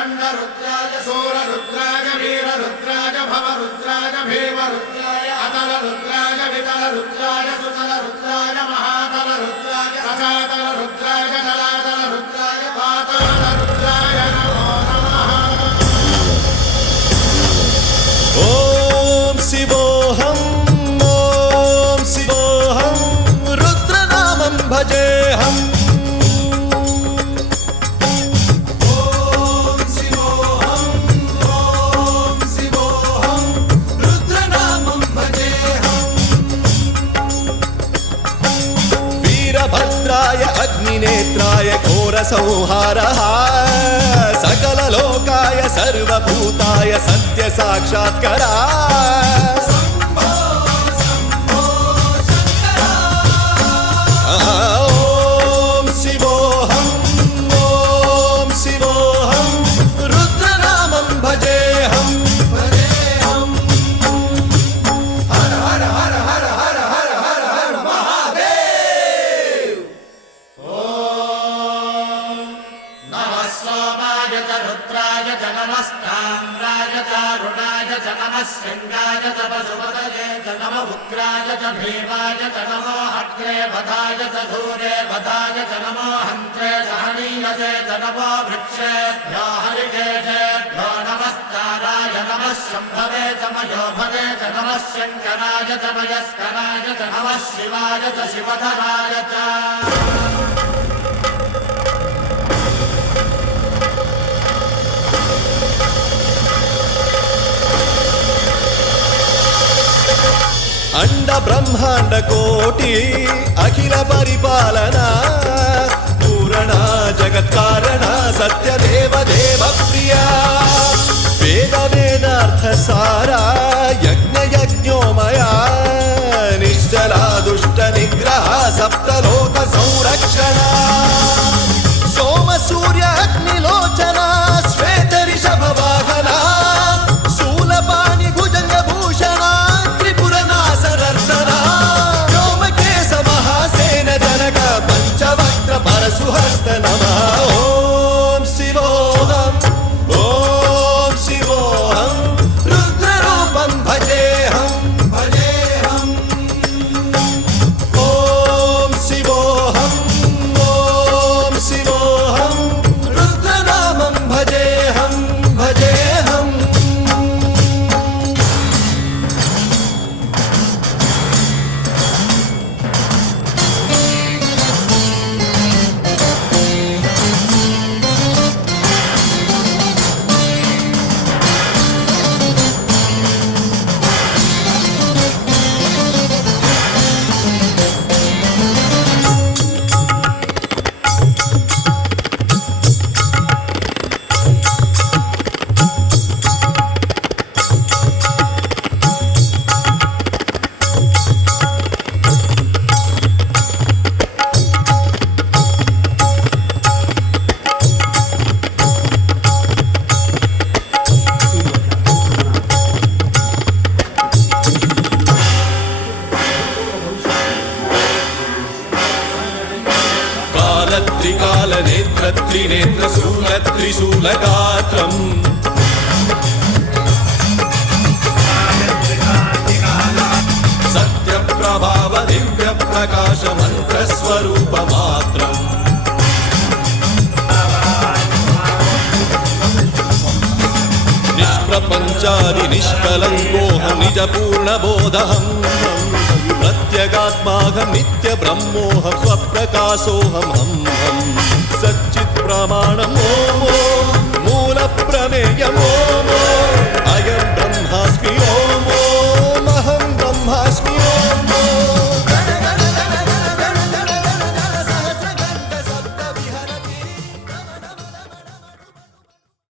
चण्डरुद्राय सूररुद्राय वीररुद्राय भवरुद्राय भीमरुद्राय अतलरुद्राय वितलरुद्राय सुतलरुद्राय महातलरुद्राय रसातलरुद्राय जलातलरुद्राय पातालरुद्राय नमो नमः। ॐ शिवोऽहम् ॐ शिवोऽहम् रुद्रनामं भजेऽहम्। वीरभद्राय अग्निनेत्राय घोरसंहारः सकललोकाय सर्वभूताय सत्यसाक्षात्करा। ॐ शिवोऽहम् ॐ शिवोऽहम् रुद्रनामं भजेऽहम्। हर हर हर हर हर हर हर हर महादेव। नमः सोमाय च रुद्राय च नमस्ताम्राय च अरुणाय च नमः शृङ्गाय च पशुपतये च नमः उग्राय च भीमाय च नमो अग्रे वधाय च धूरे वधाय च नमो हन्त्रे च हनीयसे च नमो वृक्षेभ्यो हरिकेशेभ्यो नमस्काराय नमः शम्भवे च मयोभवे च नमः शङ्कराय च मयस्कराय च नमः शिवाय च शिवधराय च। अंड ब्रह्मांड कोटि अखिल परिपालना पूरणा जगत्कारणा सत्यदेव देव प्रिया वेद वेदार्थ सारा यज्ञ यज्ञोमया निश्चला दुष्ट निग्रह सप्तलोक संरक्षणा सोम सूर्य अग्निलोचना श्वेत ऋषभ वाहना शूलपाणि भुजंग भूषणा पंचवक्त्र परशुहस्त नमः। ॐ शिवोऽहम् ॐ शिवोऽहम् रुद्ररूपं भजेऽहम् भजेऽहम्। ॐ शिवोऽहम् ॐ शिवोऽहम् रुद्रनामं भजेऽहम् भजेऽहम्। त्रिकाल नेत्र त्रिनेत्र शूल त्रिशूलगात्रम् सत्यप्रभाव दिव्य प्रकाश मंत्र स्वरूप मात्रम् निष्प्रपंचादि निष्कलंकोऽहं निज पूर्ण बोधहम् प्रत्यगात्माहं नित्य ब्रह्मोऽहं स्वप्रकाशोऽहं हं सच्चित् प्रमाणम् ॐ मूल प्रमेयम् ॐ